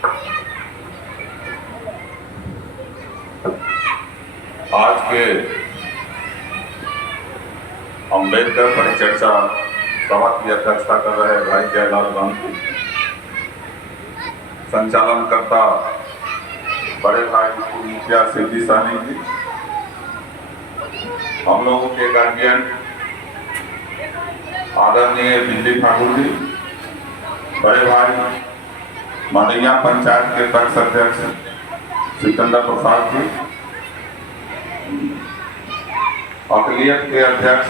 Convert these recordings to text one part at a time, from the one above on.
आज के अम्बेडकर परिचर्चा सभा की अध्यक्षता कर रहे भाई जयलाल गांधी, संचालन करता बड़े भाई मुखिया शिवजी साहनी जी, हम लोगों के गार्जियन आदरणीय बिजली ठाकुर जी, बड़े भाई मदैया पंचायत के पैक्स अध्यक्ष सिकंदर प्रसाद जी, अकलियत के अध्यक्ष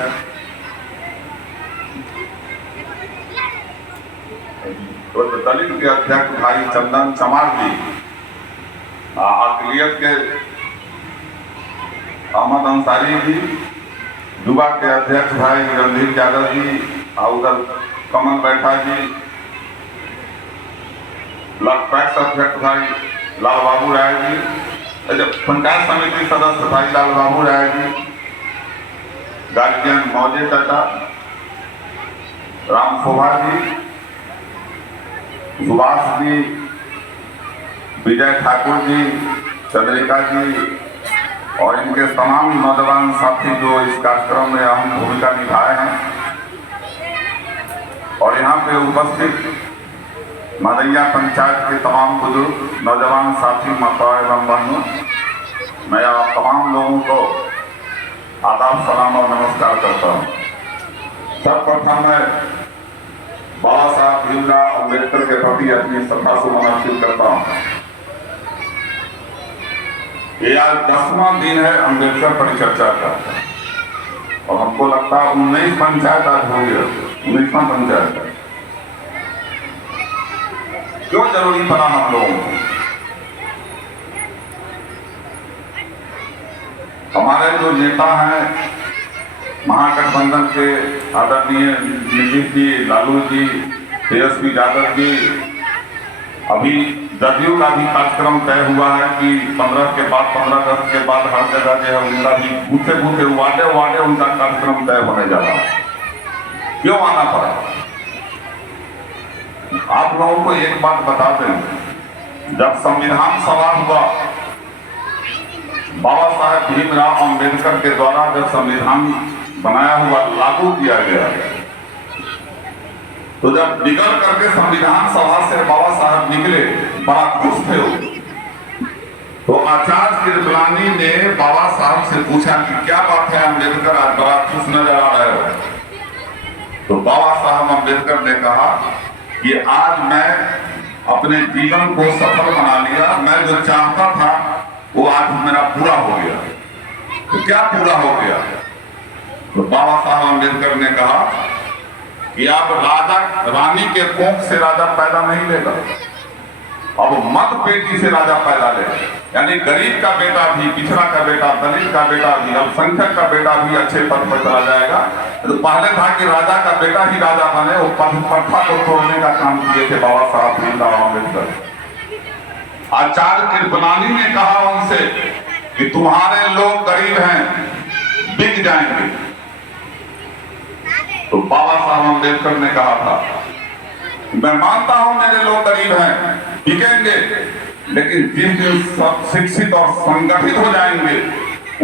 दलित के अध्यक्ष भाई चंदन चमार जी, अकलियत के अहमद अंसारी जी, युवा के अध्यक्ष भाई रणधीर यादव जी, उधर कमल बैठा जी, पैक्स अध्यक्ष भाई लाल बाबू राय जी, पंचायत समिति सदस्य भाई लाल बाबू राय जी, गार्जियन मौजे चाचा, राम शोभा जी, सुभाष जी, विजय ठाकुर जी, चंद्रिका जी और इनके तमाम नौजवान साथी जो इस कार्यक्रम में अहम भूमिका निभाए हैं और यहाँ पे उपस्थित मदैया पंचायत के तमाम बुजुर्ग नौजवान साथी माता एवं बहनों, मैं आप तमाम लोगों को आदाब सलाम और नमस्कार करता हूँ। सर्वप्रथम मैं बाबा साहब भीमराव अम्बेडकर के प्रति अपनी श्रद्धा सुमन अर्पित करता हूँ। ये आज 10वां दिन है अम्बेडकर परिचर्चा का और हमको लगता है 19 पंचायत आज हो गया, 19वां पंचायत है। क्यों जरूरी पड़ा हम लोगों को? हमारे जो नेता हैं महागठबंधन के आदरणीय नीतीश जी, लालू जी, तेजस्वी यादव जी, अभी जदयू का भी कार्यक्रम तय हुआ है कि 15 अगस्त के बाद हर जगह जो है उनका भी बूथे वार्डे उनका कार्यक्रम तय होने जा रहा है। क्यों आना पड़ा? आप लोगों को एक बात बता दें, जब संविधान सभा हुआ, बाबा साहेब भीमराव अम्बेडकर के द्वारा जब संविधान बनाया हुआ लागू किया गया, तो जब निकल करके संविधान सभा से बाबा साहब निकले, बड़ा खुश थे वो। तो आचार्य कृपलानी ने बाबा साहब से पूछा कि क्या बात है अम्बेडकर, आज बड़ा खुश नजर आ रहे हो? तो बाबा साहब अम्बेडकर ने कहा कि आज मैं अपने जीवन को सफल बना लिया, मैं जो चाहता था वो आज मेरा पूरा हो गया। तो क्या पूरा हो गया? तो बाबा साहब अम्बेडकर ने कहा कि आप राजा रानी के कोख से राजा पैदा नहीं लेगा, अब मत पेटी से राजा पैदा लेगा। यानी गरीब का बेटा भी, पिछड़ा का बेटा, दलित का बेटा भी, अल्पसंख्यक का बेटा भी अच्छे पद पर चला जाएगा। तो पहले था कि राजा का बेटा ही राजा बने, वो प्रथा को तोड़ने का काम किए थे बाबा साहब भीमराव अम्बेडकर। आचार्य कृपलानी ने कहा उनसे कि तुम्हारे लोग गरीब हैं, बिक जाएंगे। तो बाबा साहब अम्बेडकर ने कहा था, मैं मानता हूं मेरे लोग गरीब हैं, बिकेंगे, लेकिन जिस दिन सब शिक्षित और संगठित हो जाएंगे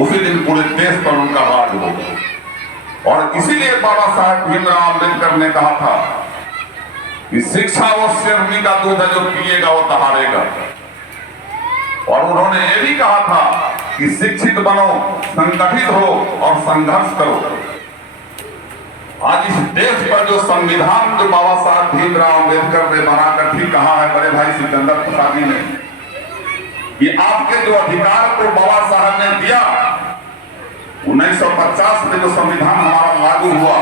उसी दिन पूरे देश पर उनका राज होगा। और इसीलिए बाबा साहब भीमराव अम्बेडकर ने कहा था कि शिक्षा वो शेरनी का दूध है, जो पिएगा वो दहाड़ेगा। और उन्होंने ये भी कहा था कि शिक्षित बनो, संगठित हो और संघर्ष करो। आज इस देश पर जो संविधान जो बाबा साहब भीमराव अम्बेडकर ने बनाकर ठीक कहा है बड़े भाई सिकंदर प्रसाद जी ने, कि आपके जो अधिकार को बाबा साहब ने दिया, 1950 में जो संविधान हमारा लागू हुआ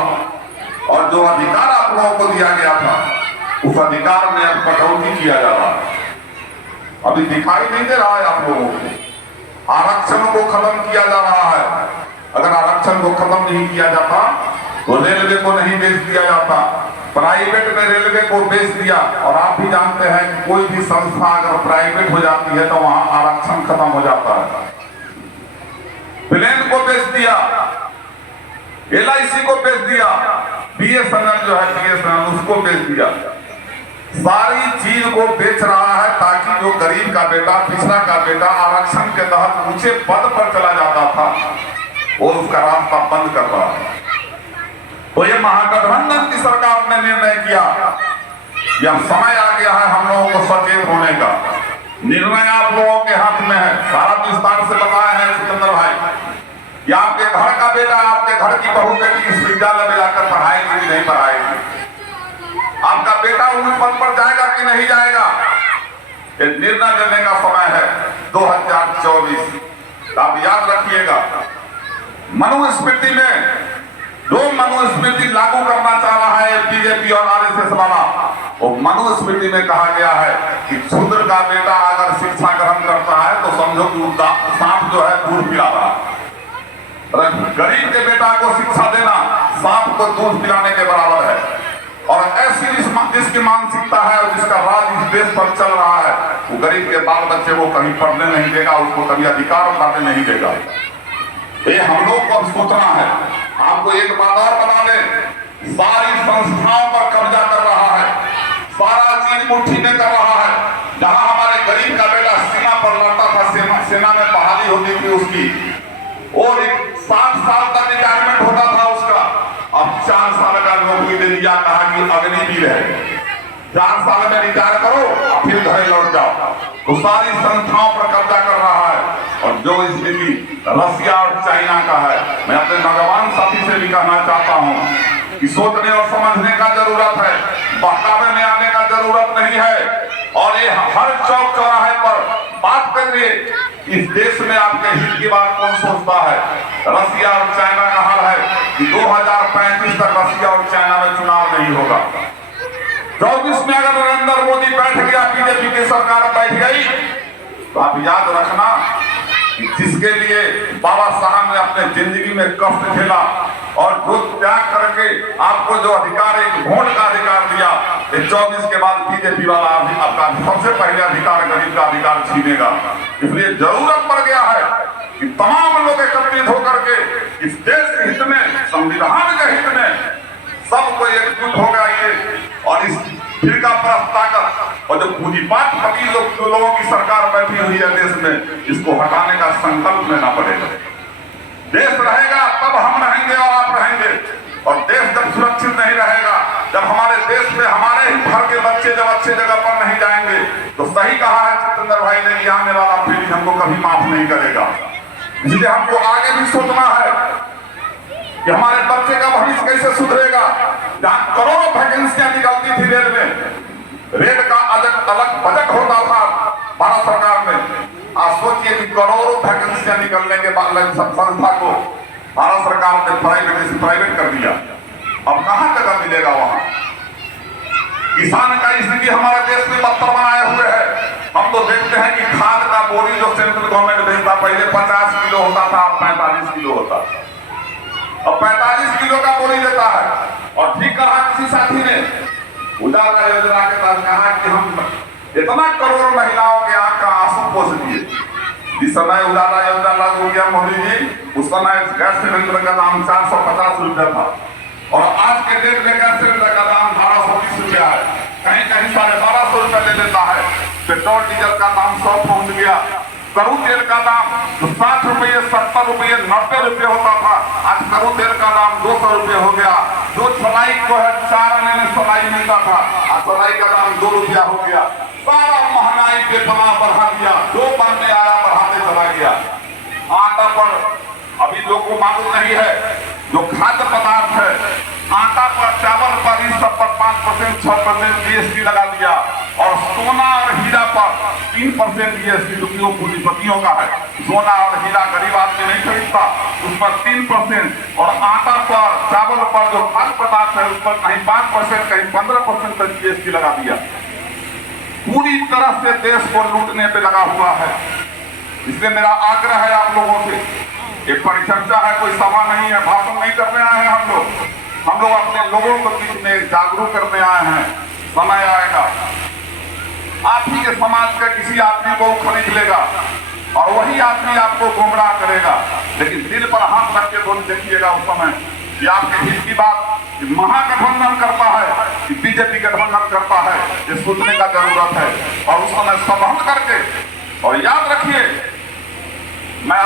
और जो अधिकार आप लोगों को दिया गया था, उस अधिकार में अब कटौती किया जा रहा है। अभी दिखाई नहीं दे रहा है आप लोगों को। आरक्षण को खत्म किया जा रहा है। अगर आरक्षण को खत्म नहीं किया जाता तो रेलवे को नहीं बेच दिया जाता, प्राइवेट में रेलवे को बेच दिया। और आप भी जानते हैं कि कोई भी संस्था अगर प्राइवेट हो जाती है तो वहां आरक्षण खत्म हो जाता है। प्लेन को बेच दिया, LIC को बेच दिया, BSNL जो है BSNL उसको बेच दिया। सारी चीज को बेच रहा है ताकि दलित का बेटा, पिछड़ा का बेटा आरक्षण के तहत ऊंचे पद पर चला जाता था, वो उसका रास्ता बंद कर रहा है। तो ये महागठबंधन की सरकार ने निर्णय किया कि अब समय आ गया है हम लोगों को सचेत होने का। निर्णय आप लोगों के हाथ में है। सारा विस्तार से बताया है सिकंदर भाई कि आपके घर का बेटा, आपके घर की बहू बेटी इस विद्यालय में जाकर पढ़ाएगी कि नहीं पढ़ाएगी, आपका बेटा उस पद पर जाएगा कि नहीं जाएगा, ये निर्णय लेने का समय है 2024। आप याद रखिएगा, मनुस्मृति में जो मनुस्मृति लागू करना चाह रहा है बीजेपी और आरएसएस वाला, वो मनुस्मृति में कहा गया है कि शूद्र का बेटा अगर शिक्षा ग्रहण करता है तो समझो कि सांप जो है दूध पिला रहा है। गरीब के बेटा को शिक्षा देना सांप को दूध पिलाने के बराबर है। और ऐसी जिसकी मानसिकता है और जिसका राज इस देश पर चल रहा है, वो गरीब के बाल बच्चे को कभी पढ़ने नहीं देगा, उसको कभी अधिकार पाने नहीं देगा। ये हम लोग को अब सोचना है। आपको एक बात और बता दें, सारी संस्थाओं पर कब्जा कर रहा है, सारा चीज मुट्ठी में कर रहा है। जहां हमारे गरीब का बेटा सीमा पर लड़ता था, सेना में बहाली होती थी उसकी, और 60 साल तक रिटायरमेंट होता था उसका, अब 4 साल का नौकरी दे दिया, कहा कि अग्निवीर है, 4 साल में रिटायर करो और फिर घर लौट जाओ। तो सारी संस्थाओं पर कब्जा कर रहा है। और जो स्थिति रसिया और चाइना का है, मैं अपने नौजवान साथी से भी कहना चाहता हूं कि सोचने और समझने का जरूरत है, बहकावे में आने का जरूरत नहीं है। और ये हर चौक चौराहे पर बात करिए, इस देश में आपके हित की बात कौन सोचता है। रसिया और चाइना का हाल है कि 2035 तक रसिया और चाइना में चुनाव नहीं होगा। 24 में अगर नरेंद्र मोदी बैठ गया, बीजेपी की सरकार बैठ गई, तो आप याद रखना कि जिसके लिए बाबा साहब ने अपने जिंदगी में कष्ट झेला और जो त्याग करके आपको जो अधिकार, एक वोट का अधिकार दिया, 24 के बाद बीजेपी वाला आपका सबसे पहले अधिकार, गरीब का अधिकार छीनेगा। इसलिए जरूरत पड़ गया है कि तमाम लोग एकत्रित होकर के इस देश के हित में, संविधान के हित में सबको एकजुट हो गए और इस फिरका ताकत और जो पूंजीपात फकीर लोगों की सरकार बैठी हुई है देश में, इसको हटाने का संकल्प लेना पड़ेगा। देश रहेगा तब हम रहेंगे और आप रहेंगे। और देश जब सुरक्षित नहीं रहेगा, जब हमारे देश में हमारे ही घर के बच्चे जब अच्छे जगह पर नहीं जाएंगे, तो सही कहा है सिकंदर भाई ने कि आने वाला पीढ़ी हमको कभी माफ नहीं करेगा। इसलिए हमको आगे भी सोचना है कि हमारे बच्चे का भविष्य कैसे सुधरेगा। जहां करोड़ों वैकेंसियां निकलती थी रेल में, रेल का अलग बजट होता था भारत सरकार में, आज सोचिए कि करोड़ों वैकेंसियां निकलने के बाद संस्था को भारत सरकार ने प्राइवेट कर दिया। अब कहां जगह मिलेगा वहां। किसान का स्थिति हमारे देश में बदतर बनाए हुए है। हम तो देखते हैं कि खाद का बोरी जो सेंट्रल गवर्नमेंट भेजता, पहले 50 किलो होता था, अब 45 किलो होता है। अब 45 किलो का बोरी देता है। और ठीक कहा किसी साथी ने, उजाला योजना के तहत कहा कि हम इतना करोड़ महिलाओं के आंख का आंसू पोंछ दिए। जिस समय उजाला योजना लागू हो गया मोदी जी, उस समय गैस सिलेंडर का दाम 450 रुपया था और आज के डेट में गैस सिलेंडर का दाम 1220 रुपया है। कहीं कहीं 1250 रुपया ले लेता है। पेट्रोल डीजल का दाम 100 पहुंच गया। करू तेल का दाम जो 60 रुपये, 70 रुपये, 90 रुपये होता था, आज करू तेल का दाम 200 रुपये हो गया। जो सलाई को है 4 आने में सलाई मिलता था, आज सलाई का दाम 2 रुपया हो गया। सारा महंगाई पे तमा बढ़ा दिया, जो मन में आया बढ़ाते चला गया। आटा पर अभी लोगों को मालूम नहीं है, जो खाद्य पदार्थ है, आटा पर, चावल पर, इस सब पर 5%, 6% जीएसटी लगा दिया। और सोना और हीरा पर 3% जीएसटी रुपयों पूंजीपतियों का है। सोना और हीरा गरीब आदमी नहीं खरीदता, उस पर 3%। और आटा पर, चावल पर, जो खाद्य पदार्थ है, उस पर कहीं 5%, कहीं 15% तक जीएसटी लगा दिया। पूरी तरह से देश को लूटने पे लगा हुआ है। इसलिए मेरा आग्रह है आप लोगों से, एक परिचर्चा है, कोई सभा नहीं है, भाषण नहीं करने आए हैं हम लोग अपने लोगों को बीच में जागरूक करने आए हैं। समय आएगा आप ही के समाज का किसी आदमी को खरीद लेगा और वही आदमी आपको गुमराह करेगा। लेकिन दिल पर हाथ रख के बोल देखिएगा उस समय कि आपके हित की बात महागठबंधन करता है कि बीजेपी गठबंधन करता है, ये सोचने का जरूरत है। और उस समय संभल कर